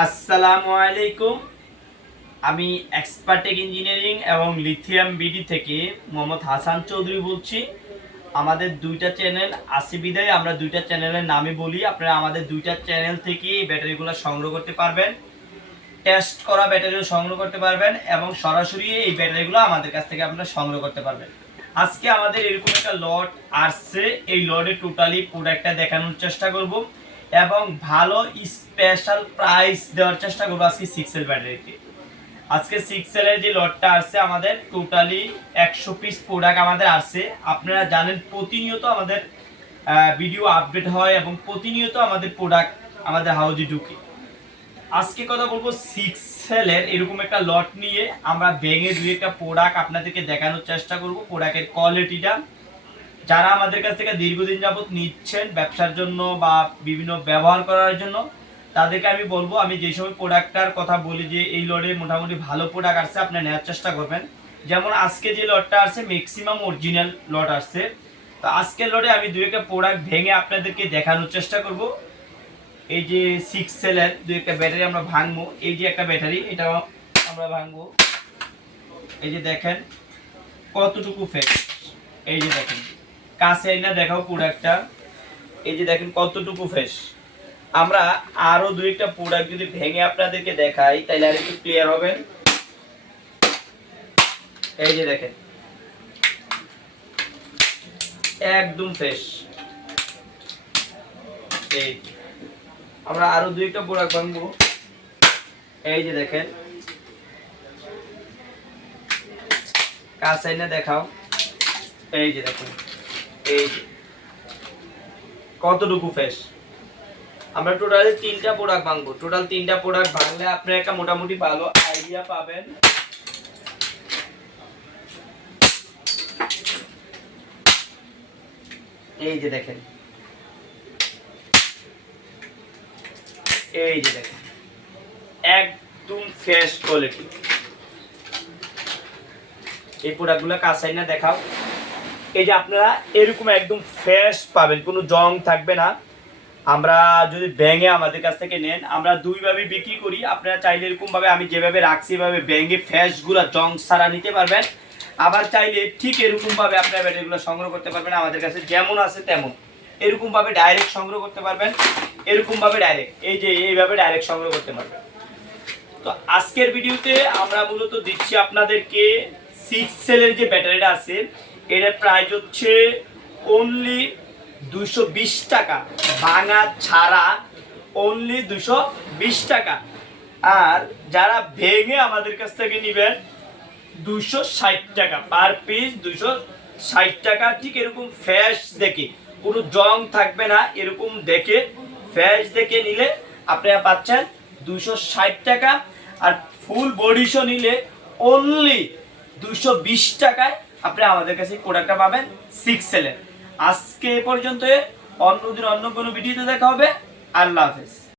আসসালামু আলাইকুম। আমি এক্সপার্টেক ইঞ্জিনিয়ারিং এবং লিথিয়াম বিডি থেকে মোহাম্মদ হাসান চৌধুরী বলছি। আমাদের দুইটা চ্যানেল আছে বিদায় আমরা দুইটা চ্যানেলের নামে বলি। আপনারা আমাদের দুইটা চ্যানেল থেকে এই ব্যাটারিগুলো সংগ্রহ করতে পারবেন, টেস্ট করা ব্যাটারিও সংগ্রহ করতে পারবেন এবং সরাসরি এই ব্যাটারিগুলো আমাদের কাছ থেকে আপনারা সংগ্রহ করতে পারবেন। আজকে আমাদের এরকম একটা লট আসছে, এই লটে টোটালি প্রোডাক্টটা দেখানোর চেষ্টা করব এবং ভালো স্পেশাল প্রাইস দেওয়ার চেষ্টা করবো আজকে 6L ব্যাটারিতে। আজকে 6L এর যে লটটা আসছে আমাদের টোটালি 100 পিস প্রোডাক্ট আমাদের আসছে। আপনারা জানেন প্রতিনিয়ত আমাদের ভিডিও আপডেট হয় এবং প্রতিনিয়ত আমাদের প্রোডাক্ট আমাদের হাউজে ঢুকে। আজকে কথা বলবো 6L এর এরকম একটা লট নিয়ে আমরা ভেঙে দুই একটা প্রোডাক্ট আপনাদেরকে দেখানোর চেষ্টা করব। প্রোডাক্টের কোয়ালিটিটা যারা আমাদের কাছ থেকে দীর্ঘদিন যাবত নিচ্ছেন ব্যবসার জন্য বা বিভিন্ন ব্যবহার করার জন্য, তাদেরকে আমি বলবো, আমি যে সময় প্রোডাক্টটার কথা বলি যে এই লটে মোটামুটি ভালো প্রোডাক্ট আসছে, আপনারা নেওয়ার চেষ্টা করবেন। যেমন আজকে যে লটটা আসছে ম্যাক্সিমাম অরিজিনাল লট আসছে। তো আজকের লটে আমি দুই একটা প্রোডাক্ট ভেঙে আপনাদেরকে দেখানোর চেষ্টা করব। এই যে 6L এর দুই একটা ব্যাটারি আমরা ভাঙবো। এই যে একটা ব্যাটারি, এটা আমরা ভাঙবো। এই যে দেখেন কতটুকু ফেক, এই যে দেখেন কাছে না দেখাও প্রোডাক্টটা, এই যে দেখেন কতটুকু ফ্রেশ। আমরা আরো দুই একটা প্রোডাক্ট যদি ভেঙে আপনাদেরকে দেখাই তাহলে আর একটু ক্লিয়ার হবে। এই যে দেখেন একদম ফ্রেশ। এই আমরা আরো দুই একটা প্রোডাক্ট ভাঙবো। এই যে দেখেন কাছে না দেখাও, এই যে দেখেন এই যে কতটুকু ফ্রেশ। আমরা টোটালি তিনটা প্রোডাক্ট ভাঙবো। টোটাল তিনটা প্রোডাক্ট ভাঙলে আপনি একটা মোটামুটি ভালো আইডিয়া পাবেন। এই যে দেখেন, এই যে দেখেন একদম ফ্রেশ কোয়ালিটি। এই প্রোডাক্টগুলো কাছাই না দেখাও। এই যে আপনারা এরকম একদম ফ্রেশ পাবেন, কোনো জং থাকবে না। আমরা যদি ব্যাঙে আমাদের কাছ থেকে নেন, আমরা দুইভাবে বিক্রি করি। আপনারা চাইলে এরকমভাবে আমি যেভাবে রাখছি এভাবে ব্যাঙে ফ্রেশগুলো জং ছাড়া নিতে পারবেন। আবার চাইলে ঠিক এরকমভাবে আপনারা ব্যাটারিগুলো সংগ্রহ করতে পারবেন। আমাদের কাছে যেমন আছে তেমন এরকমভাবে ডাইরেক্ট সংগ্রহ করতে পারবেন। এরকমভাবে ডাইরেক্ট এই যে এইভাবে ডাইরেক্ট সংগ্রহ করতে পারবেন। তো আজকের ভিডিওতে আমরা মূলত দিচ্ছি আপনাদেরকে 6L এর যে ব্যাটারিটা আছে এটার প্রাইস হচ্ছে অনলি 220 টাকা, ভাঙা ছাড়া অনলি 220 টাকা। আর যারা ভেঙে আমাদের কাছ থেকে নেবেন 260 টাকা পার পিস, 260 টাকা। ঠিক এরকম ফ্রেশ দেখে, কোনো জং থাকবে না, এরকম দেখে ফ্রেশ দেখে নিলে আপনারা পাচ্ছেন 260 টাকা। আর ফুল বডিশো নিলে অনলি 220 টাকায় আপনি আমাদের কাছে প্রোডাক্টটা পাবেন 6L এর। আজকে এ পর্যন্ত, অন্যদিন অন্য কোনো ভিডিওতে দেখা হবে। আল্লাহ হাফেজ।